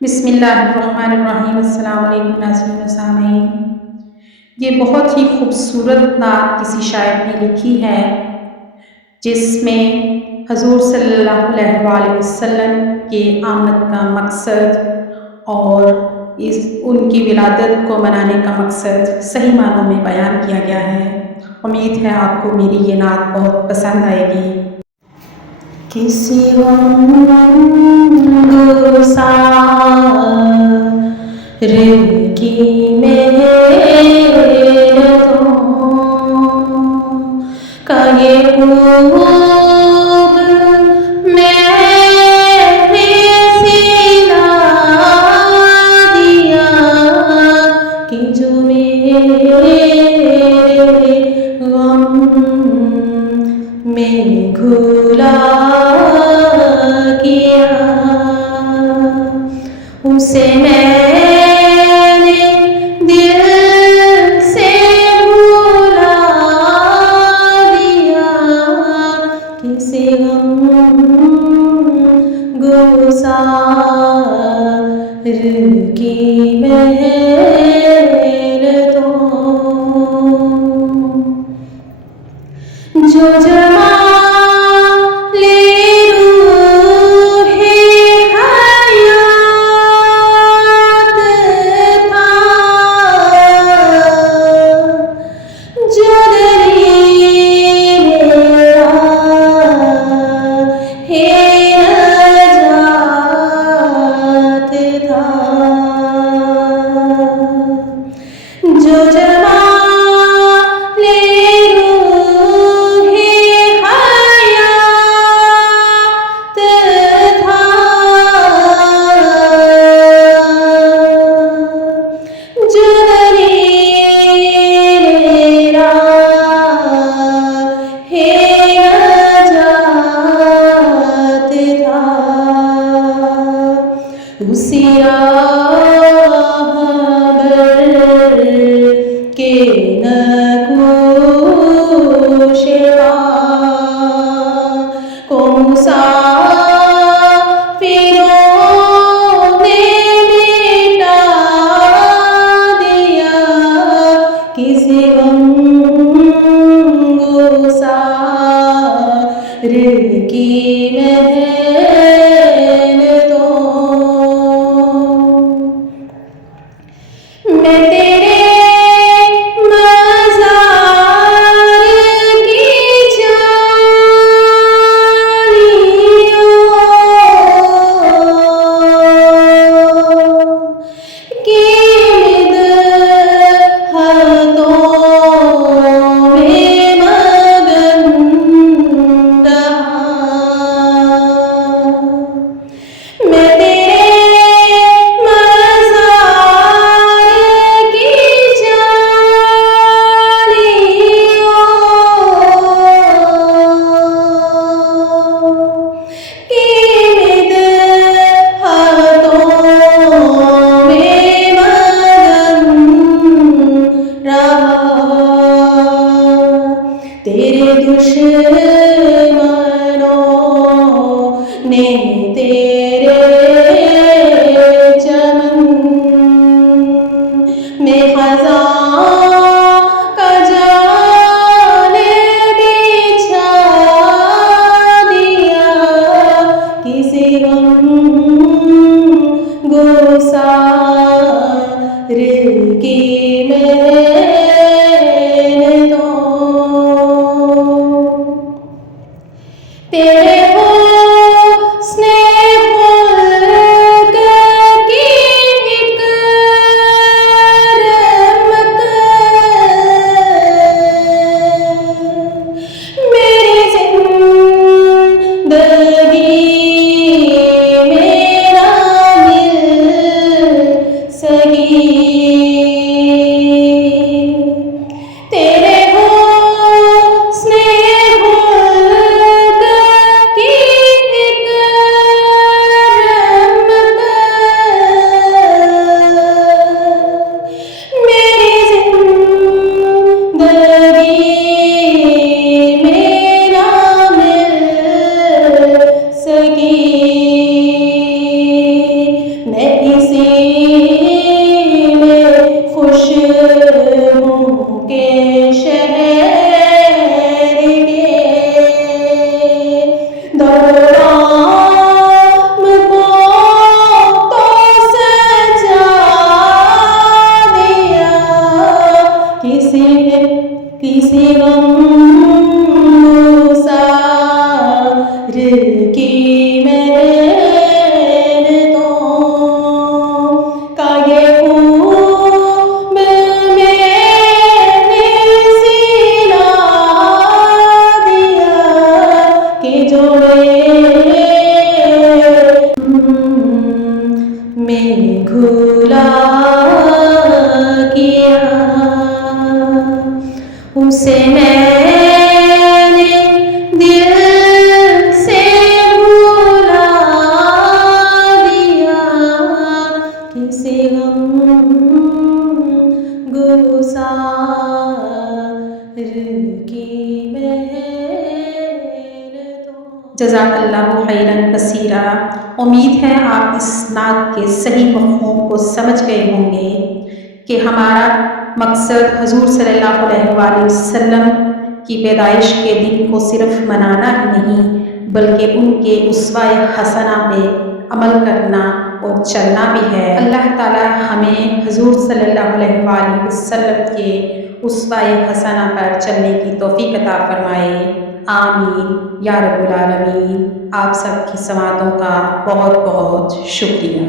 बिस्मिल्लाहिर्रहमानिर्रहीम। अस्सलाम वालेकुम नाज़रीन व सामीन। ये बहुत ही खूबसूरत नात किसी शायर ने लिखी है जिसमें हज़ूर सल्लल्लाहु अलैहि वसल्लम के आमद का मकसद और इस उनकी विलादत को मनाने का मकसद सही मानों में बयान किया गया है। उम्मीद है आपको मेरी ये नात बहुत पसंद आएगी। किसी की मेहनतों का ये खूब मैंने सिला दिया कि जो मेरे गम में घुला किया उसे मैंने दिल से भुला दिया। किसी गुज़ार की मेहनतों जो जमा ले रूहे हयात था, जो दलील राहे नजात था, जो जमा ले रूहे हयात था, जो दलील राहे नजात था, उसी राहबर के नक्शे को मुसाफिरों ने मिटा दिया। किसी गुज़ार की मेहनतों में घुला किया, उसे मैंने दिल से भुला दिया, किसी गम गुसार की जज़ाकल्लाहु खैरन कसीरा। उम्मीद है आप इस नात के सही मफ़हूम को समझ गए होंगे कि हमारा मकसद हुज़ूर सल्लल्लाहु अलैहि वसल्लम की पैदाइश के दिन को सिर्फ़ मनाना ही नहीं, बल्कि उनके उस्वा-ए हसना पे अमल करना और चलना भी है। अल्लाह ताला हमें हुज़ूर सल्लल्लाहु अलैहि वसल्लम के उस्वा-ए हसना पर चलने की तौफ़ीक़ अता फ़रमाए। आमीन या रब्बुल आलमीन। आप सबकी समातों का बहुत बहुत शुक्रिया।